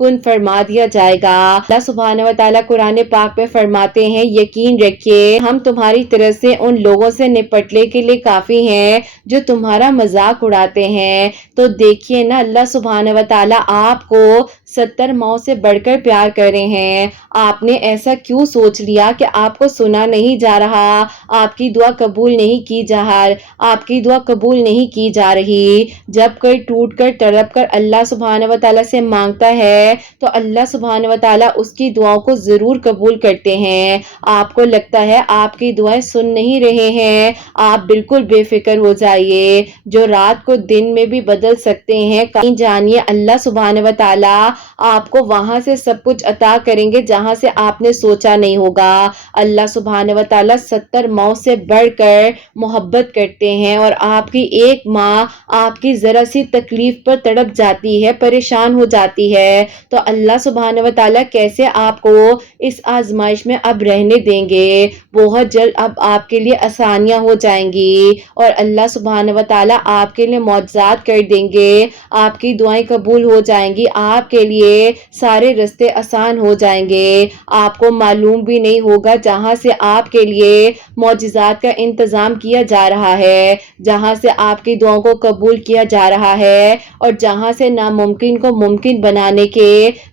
کن فرما دیا جائے گا۔ اللہ سبحانہ و تعالیٰ قرآن پاک میں فرماتے ہیں یقین رکھیے ہم تمہاری طرف سے ان لوگوں سے نپٹنے کے لیے کافی ہیں جو تمہارا مذاق اڑاتے ہیں۔ تو دیکھیے نا اللہ سبحانہ و تعالیٰ آپ کو 70 ماؤں سے بڑھ کر پیار کر رہے ہیں۔ آپ نے ایسا کیوں سوچ لیا کہ آپ کو سنا نہیں جا رہا، آپ کی دعا قبول نہیں کی آپ کی دعا قبول نہیں کی جا رہی؟ جب کوئی ٹوٹ کر تڑپ کر اللہ سبحانہ و تعالیٰ سے مانگتا ہے تو اللہ سبحانہ و تعالیٰ اس کی دعاؤں کو ضرور قبول کرتے ہیں۔ آپ کو لگتا ہے آپ کی دعائیں سن نہیں رہے ہیں، آپ بالکل بے فکر ہو جائیے، جو رات کو دن میں بھی بدل سکتے ہیں جانیے اللہ سبحانہ و تعالیٰ آپ کو وہاں سے سب کچھ عطا کریں گے جہاں سے آپ نے سوچا نہیں ہوگا۔ اللہ سبحانہ و تعالیٰ 70 ماؤں سے بڑھ کر محبت کرتے ہیں، اور آپ کی ایک ماں آپ کی ذرا سی تکلیف پر تڑپ جاتی ہے، پریشان ہو جاتی ہے، تو اللہ سبحانہ و تعالیٰ کیسے آپ کو اس آزمائش میں اب رہنے دیں گے؟ بہت جلد اب آپ کے لیے آسانیاں ہو جائیں گی، اور اللہ سبحانہ و تعالیٰ آپ کے لیے معجزات کر دیں گے، آپ کی دعائیں قبول ہو جائیں گی، آپ کے لیے سارے راستے آسان ہو جائیں گے۔ آپ کو معلوم بھی نہیں ہوگا جہاں سے آپ کے لیے معجزات کا انتظام کیا جا رہا ہے، جہاں سے آپ کی دعاؤں کو قبول کیا جا رہا ہے، اور جہاں سے ناممکن کو ممکن بنانے کے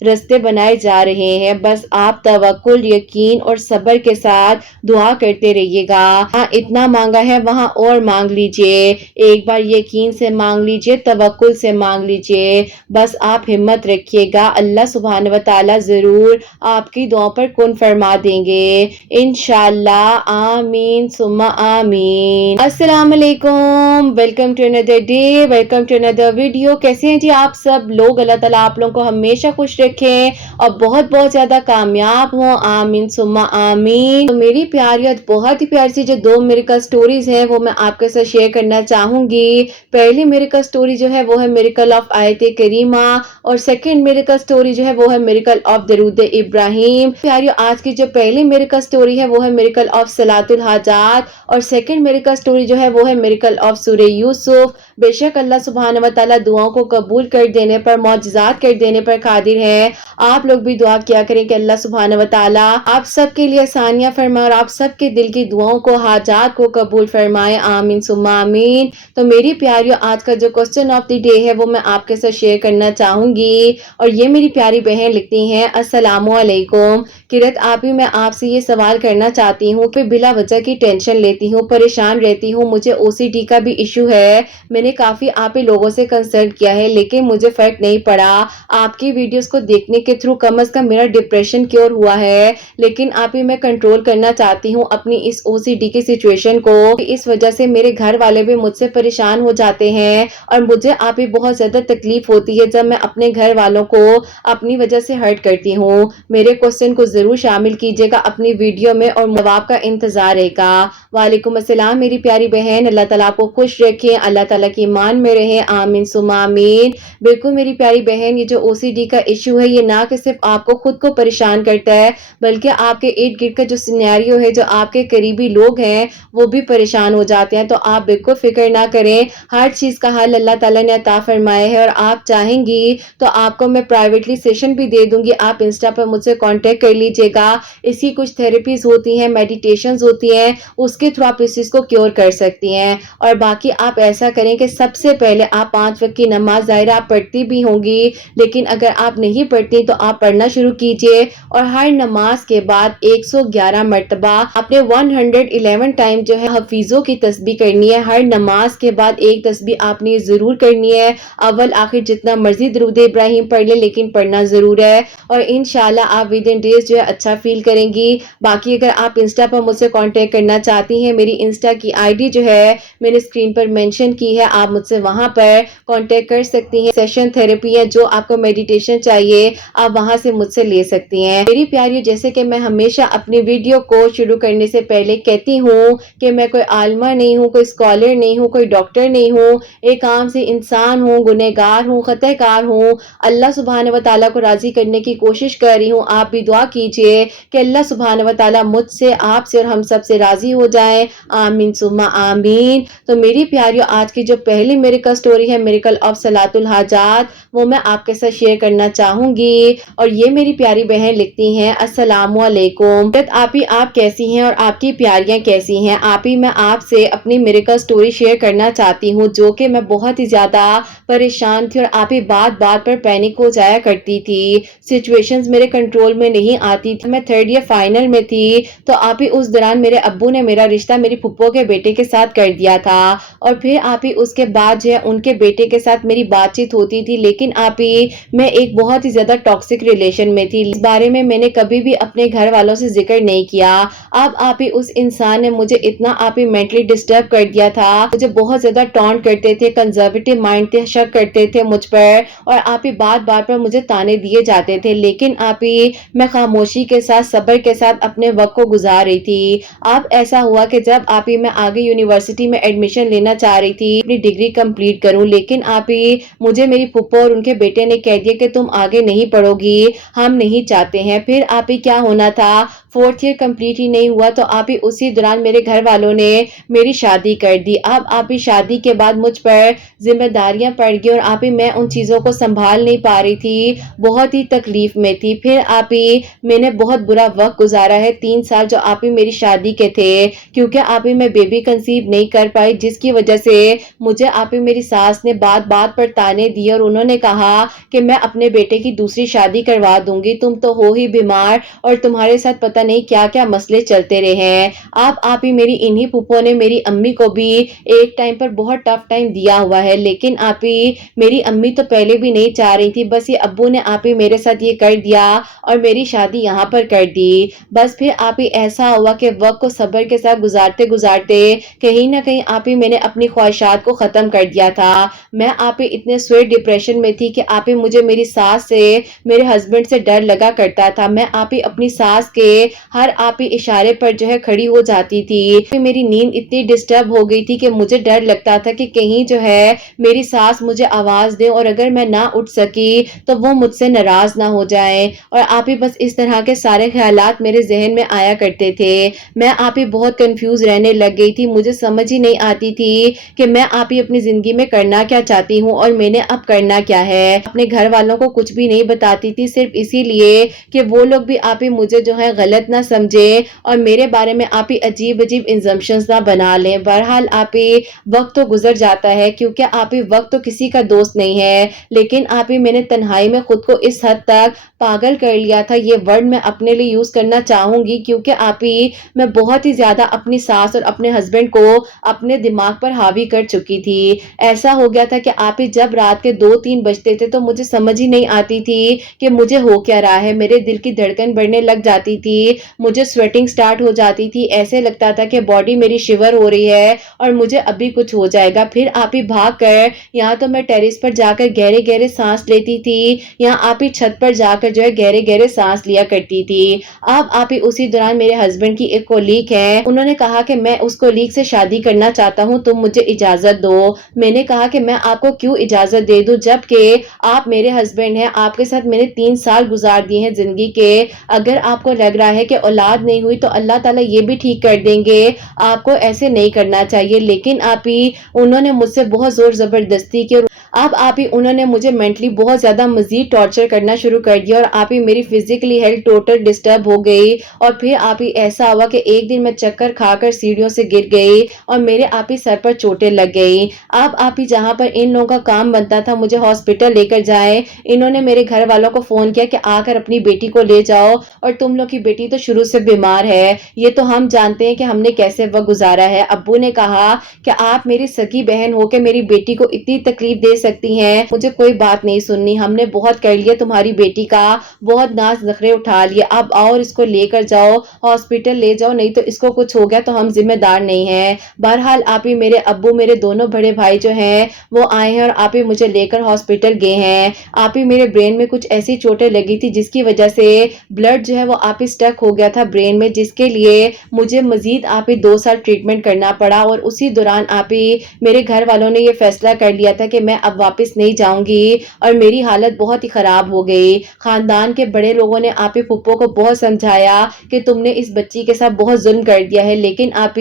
راستے بنائے جا رہے ہیں۔ بس آپ توکل، یقین اور صبر کے ساتھ دعا کرتے رہیے گا۔ اتنا مانگا ہے وہاں اور مانگ لیجئے، ایک بار یقین سے مانگ لیجئے، توکل سے مانگ لیجئے، بس آپ ہمت رکھیے گا، اللہ سبحانہ و تعالیٰ ضرور آپ کی دعاؤں پر کن فرما دیں گے انشاءاللہ۔ آمین ثم آمین۔ السلام علیکم، welcome to another day, welcome to another video. کیسے ہیں جی آپ سب لوگ؟ اللہ تعالیٰ آپ لوگوں کو ہمیشہ خوش رکھیں اور بہت بہت زیادہ کامیاب ہوں، آمین ثم آمین۔ تو میری پیاری اور بہت ہی پیاری سی جو 2 میریکل سٹوریز ہیں وہ میں آپ کے ساتھ شیئر کرنا چاہوں گی۔ پہلی میریکل سٹوری جو ہے وہ ہے میریکل آف آیت کریمہ، اور سیکنڈ میریکل سٹوری جو ہے وہ ہے میریکل آف درود ابراہیم۔ پیاریو آج کی جو پہلی میریکل سٹوری ہے وہ ہے میریکل آف صلاۃ الحاجات، اور سیکنڈ میریکل سٹوری جو ہے وہ ہے میریکل آف سورہ یوسف۔ بے شک اللہ سبحانہ و تعالیٰ دعاؤں کو قبول کر دینے پر، معجزات کر دینے پر قادر ہے۔ آپ لوگ بھی دعا کیا کریں کہ اللہ سبحانہ و تعالیٰ آپ سب کے لیے آسانیاں فرمائے اور آپ سب کے دل کی دعاؤں کو، حاجات کو قبول فرمائے، آمین ثم آمین۔ تو میری پیاریو آج کا جو کوسچن آف دی ڈے ہے وہ میں آپ کے ساتھ شیئر کرنا چاہوں گی، اور یہ میری پیاری بہن لکھتی ہیں السلام علیکم قرت آپی، میں آپ سے یہ سوال کرنا چاہتی ہوں کہ بلا وجہ کی ٹینشن لیتی ہوں، پریشان رہتی ہوں، مجھے OCD کا بھی ایشو ہے، میں نے کافی آپ لوگوں سے کنسلٹ کیا ہے لیکن مجھے فرق نہیں پڑا، آپ کی ویڈیوز کو دیکھنے کے تھرو کم از کم میرا ڈپریشن کیور ہوا ہے، لیکن آپی میں کنٹرول کرنا چاہتی ہوں اپنی اس OCD کی سچویشن کو، اس وجہ سے میرے گھر والے بھی مجھ سے پریشان ہو جاتے ہیں، اور مجھے آپی بہت زیادہ تکلیف ہوتی ہے جب میں اپنے گھر والوں کو اپنی وجہ سے ہرٹ کرتی ہوں۔ میرے کوسچن کو ضرور شامل کیجیے گا اپنی ویڈیو میں اور جواب کا انتظار رہے گا۔ وعلیکم السلام میری پیاری بہن، اللہ تعالیٰ کو خوش رکھیں، اللہ تعالیٰ کی ایمان میں رہیں، آمین ثم آمین۔ بالکل میری پیاری بہن، یہ جو OCD کا ایشو ہے یہ نہ کہ صرف آپ کو خود کو پریشان کرتا ہے بلکہ آپ کے ارد گرد کا جو سینیریو ہے، جو آپ کے قریبی لوگ ہیں وہ بھی پریشان ہو جاتے ہیں، تو آپ بالکل فکر نہ کریں، ہر چیز کا حل اللہ تعالیٰ نے عطا فرمایا ہے، اور آپ چاہیں گی تو آپ کو میں پرائیویٹلی سیشن بھی دے دوں گی، آپ انسٹا پر مجھ سے کانٹیکٹ کر لیجئے گا، اس کی کچھ تھیراپیز ہوتی ہیں، میڈیٹیشنز ہوتی ہیں، اس کے تھرو آپ اس چیز کو کیور کر سکتی ہیں۔ اور باقی آپ ایسا کریں کہ سب سے پہلے آپ 5 وقت کی نماز، ظاہر آپ پڑھتی بھی ہوں گی لیکن اگر آپ نہیں پڑھتی تو آپ پڑھنا شروع کیجئے، اور ہر نماز کے بعد 111 مرتبہ اپنے 111 ٹائم جو ہے حفیظوں کی تسبیح کرنی ہے، ہر نماز کے بعد ایک تسبیح آپ نے ضرور کرنی ہے، اول آخر جتنا مرضی درود ابراہیم پڑھ لیں لیکن پڑھنا ضرور ہے، اور انشاءاللہ آپ ود ان ڈیز جو ہے اچھا فیل کریں گی۔ باقی اگر آپ انسٹا پر مجھ سے کانٹیکٹ کرنا چاہتی ہیں، میری انسٹا کی ID جو ہے میں نے اسکرین پر مینشن کی ہے، آپ مجھ سے وہاں پر کانٹیکٹ کر سکتی ہیں، سیشن تھیراپی ہے، جو آپ کو میڈیٹیشن چاہیے آپ وہاں سے مجھ سے لے سکتی ہیں۔ میری پیاری، جیسے کہ میں ہمیشہ اپنی ویڈیو کو شروع کرنے سے پہلے کہتی ہوں کہ میں کوئی عالمہ نہیں ہوں، کوئی اسکالر نہیں ہوں، کوئی ڈاکٹر نہیں ہوں، ایک عام سی انسان ہوں، گنہگار ہوں، خطا کار ہوں، اللہ سبحانہ و تعالیٰ کو راضی کرنے کی کوشش کر رہی ہوں۔ آپ بھی دعا کیجئے کہ اللہ سبحانہ و تعالیٰ مجھ سے، آپ سے اور ہم سب سے راضی ہو جائیں، آمین ثم آمین۔ تو میری پیاریو آج کی جو پہلی میریکل سٹوری ہے میریکل آف صلاۃ الحاجات، وہ میں آپ کے ساتھ شیئر کرنا کرنا چاہوں گی۔ اور یہ میری پیاری بہن لکھتی ہیں، السلام علیکم آپی، آپ کیسی ہیں اور آپ کی پیاریاں کیسی ہیں؟ آپی میں آپ سے اپنی میریکل سٹوری شیئر کرنا چاہتی ہوں، جو کہ میں بہت ہی زیادہ پریشان تھی اور آپی بات بات پر پینک ہو جایا کرتی تھی، سچویشنز میرے کنٹرول میں نہیں آتی تھی۔ میں 3rd ایئر فائنل میں تھی تو آپی اس دوران میرے ابو نے میرا رشتہ میری پھپھو کے بیٹے کے ساتھ کر دیا تھا، اور پھر آپی اس کے بعد جو ہے ان کے بیٹے کے ساتھ میری بات چیت ہوتی تھی، لیکن آپی میں ایک بہت ہی زیادہ ٹاکسک ریلیشن میں تھی۔ اس بارے میں نے کبھی بھی اپنے گھر والوں سے ذکر نہیں کیا۔ اب آپی اس انسان نے مجھے اتنا آپی مینٹلی ڈسٹرب کر دیا تھا، مجھے بہت زیادہ ٹونٹ کرتے تھے، کنزرویٹو مائنڈ تھے، شک کرتے تھے مجھ پر، اور آپی بات بات پر مجھے تانے دیے جاتے تھے، لیکن آپی میں خاموشی کے ساتھ صبر کے ساتھ اپنے وقت کو گزار رہی تھی۔ اب ایسا ہوا کہ جب آپی میں آگے یونیورسٹی میں ایڈمیشن لینا چاہ رہی تھی، اپنی ڈگری کمپلیٹ کروں، لیکن آپی مجھے میری پھپھو اور ان کے بیٹے نے کہہ دیا کہ تم آگے نہیں پڑھو گی، ہم نہیں چاہتے ہیں۔ پھر آپی کیا ہونا تھا، 4th ایئر کمپلیٹ ہی نہیں ہوا تو آپی اسی دوران میرے گھر والوں نے میری شادی کر دی۔ اب آپی شادی کے بعد مجھ پر ذمہ داریاں پڑ گئی اور آپی میں ان چیزوں کو سنبھال نہیں پا رہی تھی، بہت ہی تکلیف میں تھی۔ پھر آپی میں نے بہت برا وقت گزارا ہے، 3 سال جو آپی میری شادی کے تھے، کیونکہ آپی میں بیبی کنسیو نہیں کر پائی، جس کی وجہ سے مجھے آپی میری ساس نے بات بات پر تانے دیے اور انہوں نے کہا کہ میں اپنے بیٹے کی دوسری شادی کروا دوں گی، تم تو ہو ہی بیمار اور تمہارے ساتھ پتہ نہیں کیا کیا مسئلے چلتے رہے ہیں۔ اب آپی میری انہی پھپھو نے میری امی کو بھی ایک ٹائم پر بہت ٹف ٹائم دیا ہوا ہے، لیکن آپی میری امی تو پہلے بھی نہیں چاہ رہی تھی، بس یہ ابو نے آپی میرے ساتھ یہ کر دیا اور میری شادی یہاں پر کر دی۔ بس پھر آپی ایسا ہوا کہ وقت کو صبر کے ساتھ گزارتے گزارتے کہیں نہ کہیں آپی میں نے اپنی خواہشات کو ختم کر دیا تھا۔ میں آپی اتنے سویٹ ڈپریشن میں تھی کہ آپی مجھے میری ساس سے، میرے ہسبینڈ سے ڈر لگا کرتا تھا۔ میں آپی اپنی ساس کے ہر آپی اشارے پر جو ہے کھڑی ہو جاتی تھی۔ میری نیند اتنی ڈسٹرب ہو گئی تھی کہ مجھے ڈر لگتا تھا کہ کہیں جو ہے میری ساس مجھے آواز دے اور اگر میں نہ اٹھ سکی تو وہ مجھ سے ناراض نہ ہو جائیں، اور آپی بس اس طرح کے سارے خیالات میرے ذہن میں آیا کرتے تھے۔ میں آپی بہت کنفیوز رہنے لگ گئی تھی، مجھے سمجھ ہی نہیں آتی تھی کہ میں آپی اپنی زندگی میں کرنا کیا چاہتی ہوں اور میں نے اب کرنا کیا ہے۔ اپنے گھر والوں کو کچھ بھی نہیں بتاتی تھی، صرف اسی لیے کہ وہ لوگ بھی آپی مجھے جو ہے غلط نہ سمجھے اور میرے بارے میں آپی عجیب عجیب انزمپشنز نہ بنا لیں۔ بہرحال آپی وقت تو گزر جاتا ہے، کیونکہ آپی وقت تو کسی کا دوست نہیں ہے، لیکن آپی میں نے تنہائی میں خود کو اس حد تک پاگل کر لیا تھا، یہ ورڈ میں اپنے لیے یوز کرنا چاہوں گی، کیونکہ آپی میں بہت ہی زیادہ اپنی ساس اور اپنے ہسبینڈ کو اپنے دماغ پر حاوی کر چکی تھی۔ ایسا ہو گیا تھا کہ آپی جب رات کے 2-3 بجتے تھے تو مجھے سمجھ ہی نہیں آتی تھی کہ مجھے ہو کیا رہا ہے، میرے دل کی دھڑکن بڑھنے لگ جاتی تھی، مجھے سویٹنگ سٹارٹ ہو جاتی تھی، ایسے لگتا تھا کہ باڈی میری شیور ہو رہی ہے اور مجھے ابھی کچھ ہو جائے گا۔ پھر آپی بھاگ کر یہاں تو میں ٹیریس پر جا کر گہرے گہرے سانس لیتی تھی، یہاں آپی چھت پر جا کر جو ہے گہرے گہرے سانس لیا کرتی تھی۔ اب آپی اسی دوران میرے ہسبینڈ کی ایک کولیگ ہے، انہوں نے کہا کہ میں اس کولیگ سے شادی کرنا چاہتا ہوں، تم مجھے اجازت دو۔ میں نے کہا کہ میں آپ کو کیوں اجازت دے دوں، جبکہ آپ میرے ہسبینڈ ہیں، آپ کے ساتھ میں نے 3 سال گزار دیے ہیں زندگی کے، اگر آپ کو لگ رہا ہے کہ اولاد نہیں ہوئی تو اللہ تعالیٰ یہ بھی ٹھیک کر دیں گے، آپ کو ایسے نہیں کرنا چاہیے۔ لیکن آپی انہوں نے مجھ سے بہت زور زبردستی کی، اب آپی انہوں نے مجھے مینٹلی بہت زیادہ مزید ٹارچر کرنا شروع کر دیا اور آپی میری فزیکلی ہیلتھ ٹوٹل ڈسٹرب ہو گئی۔ اور پھر آپی ایسا ہوا کہ ایک دن میں چکر کھا کر سیڑھیوں سے گر گئی اور میرے آپی سر پر چوٹیں لگ گئی۔ اب آپی جہاں پر ان لوگوں کا کام بنتا تھا مجھے ہاسپٹل لے کر جائیں، انہوں نے میرے گھر والوں کو فون کیا کہ آ کر اپنی بیٹی کو لے جاؤ، اور تم لوگ کی بیٹی تو شروع سے بیمار ہے، یہ تو ہم جانتے ہیں کہ ہم نے کیسے وقت گزارا ہے۔ ابو نے کہا کہ آپ میری سکی بہن ہو کے میری بیٹی کو اتنی تکلیف دے سکتی ہیں، مجھے کوئی بات نہیں سننی، ہم نے بہت کر لیا تمہاری بیٹی کا، بہت ناز نخرے اٹھا لیے، اب آؤ اور اس کو لے کر جاؤ ہاسپٹل لے جاؤ، نہیں تو اس کو کچھ ہو گیا تو ہم ذمہ دار نہیں ہیں۔ بہرحال آپی میرے ابو میرے دونوں بڑے بھائی جو ہیں وہ آئے ہیں اور آپی مجھے لے کر ہاسپٹل گئے ہیں۔ آپی میرے برین میں کچھ ایسی چوٹیں لگی تھی جس کی وجہ سے بلڈ جو ہے وہ آپی سٹک اٹیک ہو گیا تھا برین میں، جس کے لیے مجھے مزید آپ 2 سال ٹریٹمنٹ کرنا پڑا، اور اسی دوران آپ میرے گھر والوں نے یہ فیصلہ کر لیا تھا کہ میں اب واپس نہیں جاؤں گی، اور میری حالت بہت ہی خراب ہو گئی۔ خاندان کے بڑے لوگوں نے آپ پھپھو کو بہت سمجھایا کہ تم نے اس بچی کے ساتھ بہت ظلم کر دیا ہے، لیکن آپ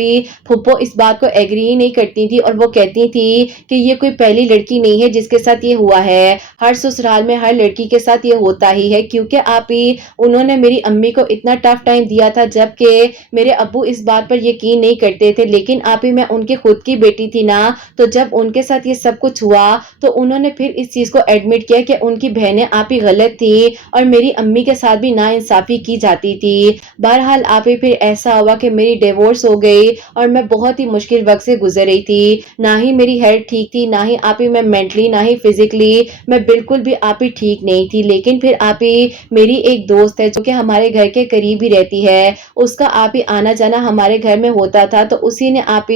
پھپھو اس بات کو ایگری نہیں کرتی تھی، اور وہ کہتی تھی کہ یہ کوئی پہلی لڑکی نہیں ہے جس کے ساتھ یہ ہوا ہے، ہر سسرال میں ہر لڑکی کے ساتھ یہ ہوتا ہی ہے، کیونکہ آپ انہوں نے میری امی کو اتنا ٹف ٹائم دیا تھا، جبکہ میرے ابو اس بات پر یقین نہیں کرتے تھے، لیکن آپ میں ان کی خود کی بیٹی تھی نا، تو جب ان کے ساتھ یہ سب کچھ ہوا تو انہوں نے پھر اس چیز کو ایڈمٹ کیا کہ ان کی بہنیں آپ غلط تھی، اور میری امی کے ساتھ بھی ناانصافی کی جاتی تھی۔ بہرحال آپ پھر ایسا ہوا کہ میری ڈیورس ہو گئی، اور میں بہت ہی مشکل وقت سے گزر رہی تھی، نہ ہی میری ہیلتھ ٹھیک تھی، نہ ہی آپ میں مینٹلی، نہ ہی فزیکلی، میں بالکل بھی آپ ٹھیک نہیں تھی۔ لیکن پھر آپ میری ایک دوست ہے جو کہ ہمارے گھر کے قریب ہی رہتی ہے، اس کا آپ آنا جانا ہمارے گھر میں ہوتا تھا، تو اسی نے آپ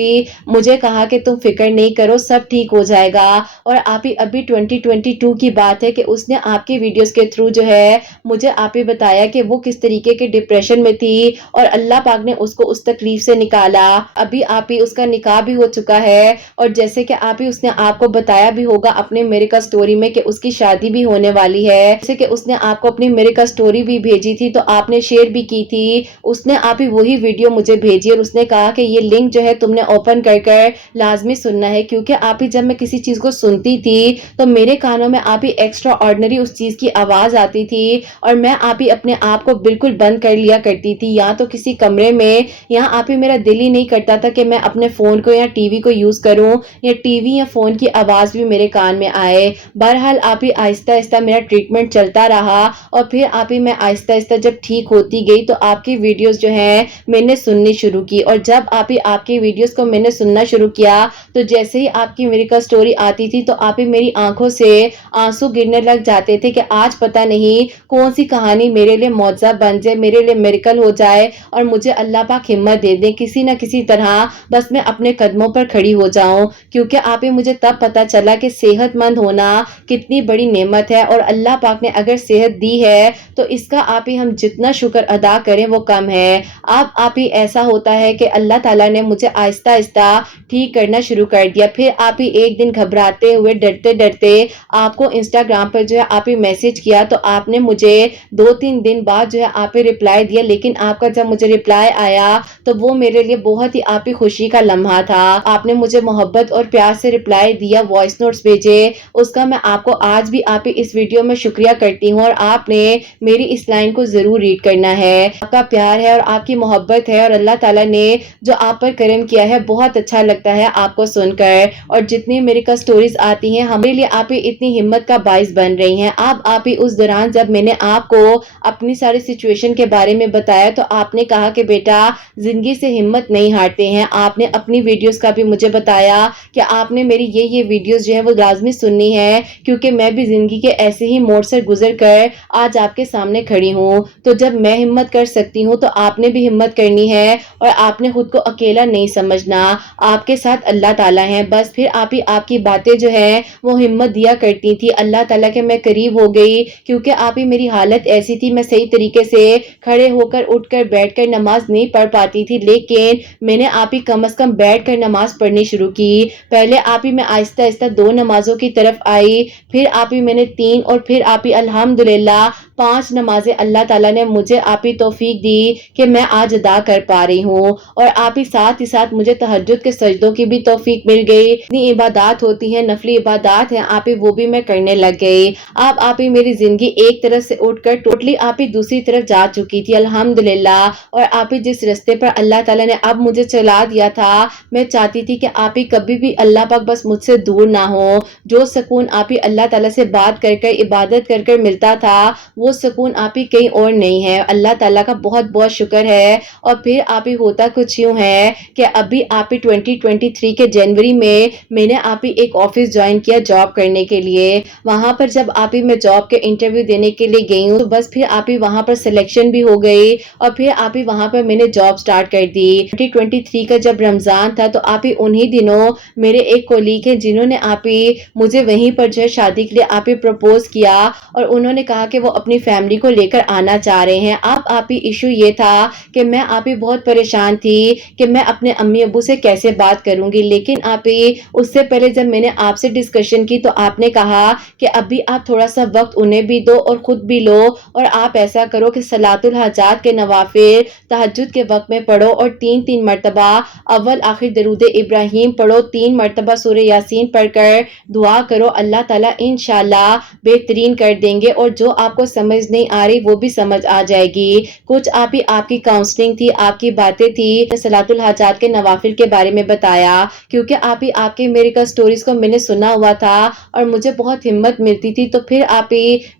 مجھے کہا کہ تم فکر نہیں کرو، سب ٹھیک ہو جائے گا، اور آپ ابھی 2022 کی بات ہے کہ اس نے آپ کی ویڈیوز کے تھرو جو ہے مجھے آپ بتایا کہ وہ کس طریقے کے ڈپریشن میں تھی، اور اللہ پاک نے اس کو اس تکلیف سے نکالا۔ ابھی آپ اس کا نکاح بھی ہو چکا ہے، اور جیسے کہ اس نے آپ کو بتایا بھی ہوگا اپنے میریکا سٹوری میں کہ اس کی شادی بھی ہونے والی ہے، جیسے کہ اس نے آپ کو اپنی میریکا سٹوری بھی بھیجی تھی تو آپ نے شیئر بھی کی تھی، اس نے آپ وہی ویڈیو مجھے بھیجی، اور اس نے کہا کہ یہ لنک جو ہے تم نے اوپن کر کر لازمی سننا ہے، کیونکہ آپ جب میں کسی چیز کو سنتی تھی تو میرے کانوں میں آپ ایکسٹرا آرڈنری اس چیز کی آواز آتی تھی، اور میں آپ اپنے آپ کو بالکل بند کر لیا کرتی تھی، یا تو کسی کمرے میں، یہاں آپ میرا دل ہی نہیں کرتا تھا کہ میں اپنے فون کو یا ٹی وی کو یوز کروں، یا ٹی وی یا فون کی آواز بھی میرے کان میں آئے۔ بہرحال آپ آہستہ آہستہ میرا ٹریٹمنٹ چلتا رہا، اور پھر آپ میں آہستہ آہستہ جب ٹھیک ہوتی گئی تو آپ کی ویڈیوز جو ہیں میں نے سننی شروع کی، اور جب آپ کی ویڈیوز کو میں نے سننا شروع کیا تو جیسے ہی آپ کی میری کا سٹوری آتی تھی تو آپ میری آنکھوں سے آنسو گرنے لگ جاتے تھے کہ آج پتہ نہیں کون سی کہانی میرے لیے معجزہ بن جائے، میرے لیے میریکل ہو جائے، اور مجھے اللہ پاک ہمت دے دے کسی نہ کسی طرح، بس میں اپنے قدموں پر کھڑی ہو جاؤں، کیونکہ آپ مجھے تب پتہ چلا کہ صحت مند ہونا کتنی بڑی نعمت ہے، اور اللہ پاک نے اگر صحت دی ہے تو اس کا ہم جتنا شکر ادا کریں وہ کم ہے۔ اب آپ ایسا ہوتا ہے کہ اللہ تعالیٰ نے مجھے آہستہ آہستہ ٹھیک کرنا شروع کر دیا۔ پھر آپ ایک دن گھبراتے ہوئے ڈرتے ڈرتے آپ کو انسٹاگرام پر جو ہے آپ میسج کیا، تو آپ نے مجھے 2-3 دن بعد جو ہے آپ رپلائی دیا، لیکن آپ کا جب مجھے رپلائی آیا تو وہ میرے لیے بہت ہی آپ خوشی کا لمحہ تھا۔ آپ نے مجھے محبت اور پیار سے رپلائی دیا، وائس نوٹس بھیجے، اس کا میں آپ کو آج بھی آپ اس ویڈیو میں شکریہ کرتی ہوں، اور آپ نے میری اس لائن کو ضرور ریڈ کرنا ہے۔ آپ کا پیار ہے اور آپ کی محبت ہے، اور اللہ تعالیٰ نے جو آپ پر کرم کیا ہے بہت اچھا لگتا ہے آپ کو سن کر، اور جتنی میری کا سٹوریز آتی ہیں ہمارے لیے آپ اتنی ہمت کا باعث بن رہی ہیں۔ اب آپ اس دوران جب میں نے آپ کو اپنی ساری سچویشن کے بارے میں بتایا تو آپ نے کہا کہ بیٹا زندگی سے ہمت نہیں ہارتے ہیں۔ آپ نے اپنی ویڈیوز کا بھی مجھے بتایا کہ آپ نے میری یہ ویڈیوز جو ہے وہ لازمی سننی ہے، کیونکہ میں بھی زندگی کے ایسے ہی موڑ سے گزر کر آج آپ کے سامنے کھڑی ہوں، تو جب میں ہمت کر سکتی ہوں تو آپ نے بھی ہمت کرنی ہے، اور آپ نے خود کو اکیلا نہیں سمجھنا، آپ کے ساتھ اللہ تعالیٰ ہیں۔ بس پھر آپ کی باتیں جو ہیں وہ ہمت دیا کرتی تھی، اللہ تعالیٰ کے میں قریب ہو گئی، کیونکہ آپ ہی میری حالت ایسی تھی، میں صحیح طریقے سے کھڑے ہو کر اٹھ کر بیٹھ کر نماز نہیں پڑھ پاتی تھی، لیکن میں نے آپ ہی کم از کم بیٹھ کر نماز پڑھنی شروع کی۔ پہلے آپ ہی میں آہستہ آہستہ 2 نمازوں کی طرف آئی، پھر آپ ہی میں نے 3، اور پھر آپ ہی الحمدللہ 5 نمازیں اللہ تعالیٰ نے مجھے آپ ہی توفیق دی کہ میں آج ادا کر پا رہی ہوں، اور آپ ہی ساتھ مجھے تہجد کے سجدوں کی بھی توفیق مل گئی۔ اتنی عبادات ہوتی ہیں، نفلی عبادات ہیں، آپ ہی وہ بھی میں کرنے لگ گئی۔ اب آپ ہی میری زندگی ایک طرف سے اٹھ کر ٹوٹلی آپ ہی دوسری طرف جا چکی تھی الحمدللہ، اور آپ ہی جس رستے پر اللہ تعالیٰ نے اب مجھے چلا دیا تھا، میں چاہتی تھی کہ آپ ہی کبھی بھی اللہ پاک بس مجھ سے دور نہ ہو۔ جو سکون آپ ہی اللہ تعالیٰ سے بات کر کر عبادت کر کر ملتا تھا وہ سکون آپ ہی کہیں اور نہیں ہے، اللہ تعالیٰ کا بہت بہت شکر ہے۔ اور پھر آپ ہی ہوتا کچھ یوں ہے کہ ابھی آپ ہی 2023 کے جنوری میں نے آپ ہی ایک آفس جوائن کیا جاب کرنے کے لیے۔ وہاں پر جب آپ ہی میں جاب کے انٹرویو دینے کے لیے گئی ہوں تو بس پھر آپ ہی وہاں پر سلیکشن بھی ہو گئی، اور پھر آپ ہی وہاں پر میں نے جاب سٹارٹ کر دی۔ 2023 کا جب رمضان تھا تو آپ ہی انہی دنوں میرے ایک کولیگ ہیں جنہوں نے آپ ہی مجھے وہیں پر جو ہے شادی کے لیے آپ ہی پروپوز کیا، اور انہوں نے کہا کہ وہ اپنی فیملی کو لے کر آنا چاہ رہے ہیں۔ آپ ہی ایشو یہ تھا کہ میں آپ ہی بہت پریشان تھی کہ میں اپنے امی ابو سے کیسے بات کروں گی، لیکن آپ ہی اس سے پہلے جب میں نے آپ سے ڈسکشن کی تو آپ نے کہا کہ ابھی آپ تھوڑا سا وقت انہیں بھی دو اور خود بھی لو، اور آپ ایسا کرو کہ صلاۃ الحاجات کے نوافل تہجد کے وقت میں پڑھو اور 3 مرتبہ اول آخر درود ابراہیم پڑھو، 3 مرتبہ سورہ یاسین پڑھ کر دعا کرو، اللہ تعالیٰ انشاءاللہ بہترین کر دیں گے، اور جو آپ کو سمجھ نہیں آ رہی وہ بھی سمجھ آ جائے گی۔ کچھ آپ کی کاؤنسلنگ تھی، آپ کی باتیں تھی، صلاۃ الحاجات کے نوافل کے بارے میں بتایا، کیونکہ آپ کے میریکل سٹوریز کو میں نے سنا ہوا تھا اور مجھے بہت ہمت ملتی تھی، تو پھر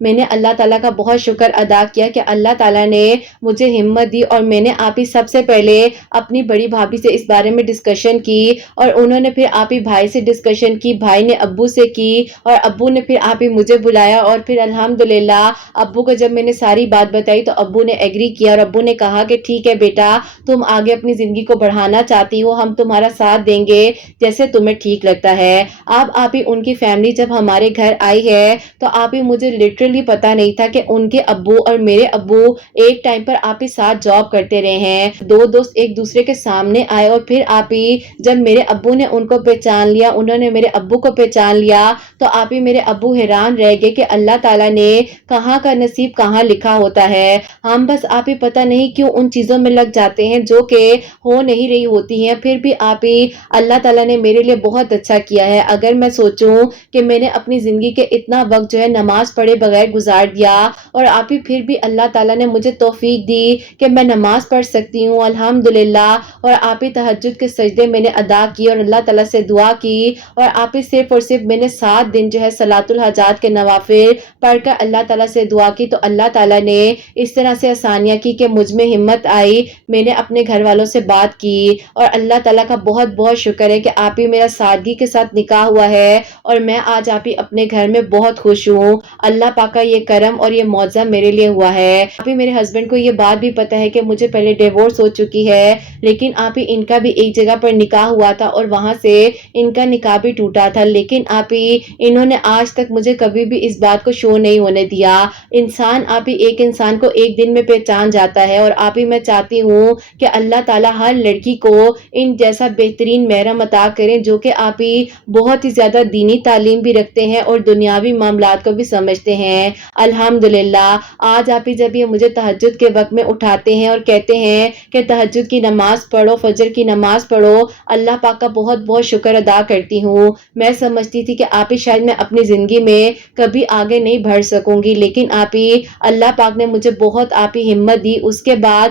میں نے اللہ تعالیٰ کا بہت شکر ادا کیا کہ اللہ تعالیٰ نے مجھے ہمت دی، اور میں نے سب سے پہلے اپنی بڑی بھابھی سے اس بارے میں ڈسکشن کی، اور انہوں نے پھر بھائی سے ڈسکشن کی، بھائی نے ابو سے کی، اور ابو نے پھر مجھے بلایا، اور پھر الحمدللہ ابو کو جب میں نے ساری بات بتائی تو ابو نے ایگری کیا، اور ابو نے کہا کہ ٹھیک ہے بیٹا، تم آگے اپنی زندگی کو بڑھانا چاہتی ہو، ہم تمہارا ساتھ دیں گے جیسے تمہیں ٹھیک لگتا ہے۔ آپ ہی ان کی فیملی جب ہمارے گھر آئی ہے تو مجھے لٹرلی پتا نہیں تھا کہ ان کے ابو اور میرے ابو ایک ٹائم پر ساتھ جاب کرتے رہے ہیں، دو دوست ایک دوسرے کے سامنے آئے، اور پھر جب میرے ابو نے ان کو پہچان لیا، انہوں نے میرے ابو کو پہچان لیا، تو میرے ابو حیران رہ گئے کہ اللہ تعالیٰ نے کہاں کا نصیب کہاں لکھا ہوتا ہے، ہم بس پتہ نہیں کیوں ان چیزوں میں لگ جاتے ہیں جو کہ ہو نہیں رہی ہوتی ہیں، پھر بھی اللہ تعالیٰ نے میرے لیے بہت اچھا کیا ہے۔ اگر میں سوچوں کہ میں نے اپنی زندگی کے اتنا وقت نماز پڑھے بغیر گزار دیا، اور پھر بھی اللہ تعالیٰ نے مجھے توفیق دی کہ میں نماز پڑھ سکتی ہوں الحمدللہ، اور تہجد کے سجدے میں نے ادا کی اور اللہ تعالیٰ سے دعا کی، اور صرف اور صرف میں نے 7 دن صلاۃ الحاجات کے نوافل پڑھ کر اللہ تعالیٰ سے دعا کی، تو اللہ تعالیٰ نے اس طرح سے آسانیاں کی کہ مجھ میں ہمت آئی، میں نے اپنے گھر والوں سے بات کی، اور اللہ تعالیٰ کا بہت بہت شکر ہے کہ میرا سادگی کے ساتھ نکاح ہوا ہے، اور میں آج اپنے گھر میں بہت خوش ہوں۔ اللہ پاک کا یہ کرم اور یہ معجزہ میرے لیے ہوا ہے۔ میرے ہسبینڈ کو یہ بات بھی پتا ہے کہ مجھے پہلے ڈیورس ہو چکی ہے، لیکن ان کا بھی ایک جگہ پر نکاح ہوا تھا اور وہاں سے ان کا نکاح بھی ٹوٹا تھا، لیکن انہوں نے آج تک مجھے کبھی بھی اس بات کو شو نہیں ہونے دیا۔ ایک انسان کو ایک دن میں پہچان جاتا ہے، اور میں چاہتی ہوں کہ اللہ تعالیٰ ہر لڑکی کو ان جیسا بہترین محرم عطا کریں جو کہ بہت ہی زیادہ دینی تعلیم بھی رکھتے ہیں اور دنیاوی معاملات کو بھی سمجھتے ہیں۔ الحمدللہ آج جب یہ مجھے تہجد کے وقت میں اٹھاتے ہیں اور کہتے ہیں کہ تہجد کی نماز پڑھو، فجر کی نماز پڑھو، اللہ پاک کا بہت بہت شکر ادا کرتی ہوں۔ میں سمجھتی تھی کہ شاید میں اپنی زندگی میں کبھی آگے نہیں بڑھ سکوں گی، لیکن اللہ پاک نے مجھے بہت ہمت دی۔ اس کے بعد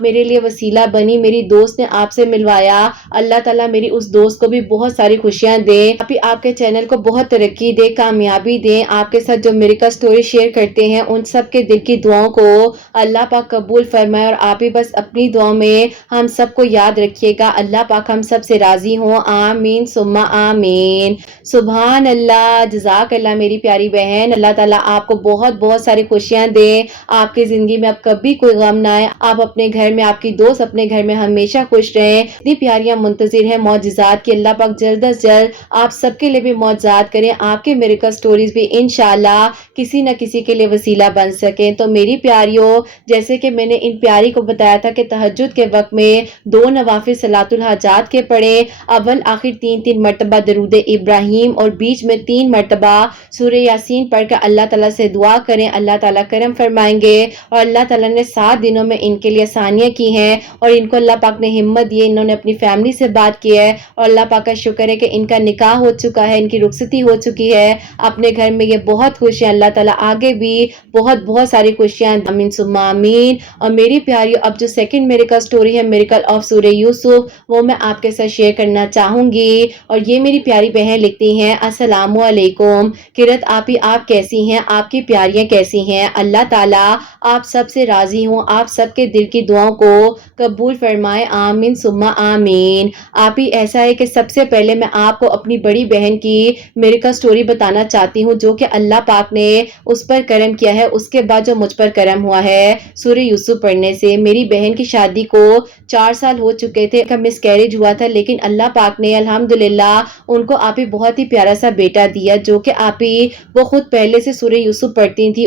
میرے لیے وسیلہ بنی، میری دوست نے سے ملوایا، اللہ تعالیٰ میری اس دوست کو بھی بہت ساری خوشیاں دے، آپ کے چینل کو بہت ترقی دے، کامیابی دے، آپ کے ساتھ جو میریکل سٹوری شیئر کرتے ہیں ان سب کے دل کی دعاؤں کو اللہ پاک قبول فرمائے، اور بس اپنی دعاؤں میں ہم سب کو یاد رکھیے گا۔ اللہ پاک ہم سب سے راضی ہوں، آمین ثم آمین۔ سبحان اللہ، جزاک اللہ میری پیاری بہن، اللہ تعالیٰ آپ کو بہت بہت ساری خوشیاں دے، آپ کی زندگی میں اب کبھی کوئی غم نہ آئے، آپ اپنے گھر میں، آپ کی دوست اپنے گھر میں ہمیشہ خوش رہیں۔ اتنی پیاریاں منتظر ہیں معجزات کی، اللہ پاک جلد از جلد آپ سب کے لیے بھی معجزات کریں، آپ کے میریکل سٹوریز بھی انشاءاللہ کسی نہ کسی کے لیے وسیلہ بن سکیں۔ تو میری پیاریوں، جیسے کہ میں نے ان پیاری کو بتایا تھا کہ تہجد کے وقت میں 2 نوافل صلاۃ الحاجات کے پڑھیں، اول آخر 3 مرتبہ درود ابراہیم اور بیچ میں 3 مرتبہ سورہ یاسین پڑھ کر اللہ تعالیٰ سے دعا کریں، اللہ تعالیٰ کرم فرمائیں گے، اور اللہ تعالیٰ نے 7 دنوں میں ان کے لیے آسانیاں کی ہیں، اور ان کو اللہ پاک نے ہمت دی ہے، انہوں نے اپنی فیملی سے بات کی ہے، اور اللہ پاک کا شکر ہے کہ ان کا نکاح ہو چکا ہے، ان کی رخصتی ہو چکی ہے، اپنے گھر میں یہ بہت خوش ہیں۔ اللہ تعالیٰ آگے بھی بہت بہت ساری خوشیاں، آمین ثم آمین۔ اور میری پیاریوں، اب جو سیکنڈ میریکل سٹوری ہے، میریکل آف سورہ یوسف، وہ میں آپ کے ساتھ شیئر کرنا چاہوں گی، اور یہ میری پیاری بہن لکھتی ہیں، السلام علیکم قرت آپ کیسی ہیں، آپ کی پیاریاں کیسی ہیں، اللہ تعالیٰ آپ سب سے راضی ہوں، آپ سب کے دل کی دعاؤں کو قبول فرمائے، آمین ثم آمین۔ ایسا ہے کہ سب سے پہلے میں آپ کو اپنی بڑی بہن کی میریکل سٹوری بتانا چاہتی ہوں، جو کہ اللہ پاک نے اس پر کرم کیا ہے، اس کے بعد جو مجھ پر کرم ہوا ہے سورہ یوسف پڑھنے سے۔ میری بہن کی شادی کو 4 سال ہو چکے تھے، کا مس کیریج ہوا تھا، لیکن اللہ پاک نے الحمدللہ ان کو بہت ہی پیارا سا بیٹا دیا، جو کہ وہ خود پہلے سے سورہ یوسف پڑھتی تھی،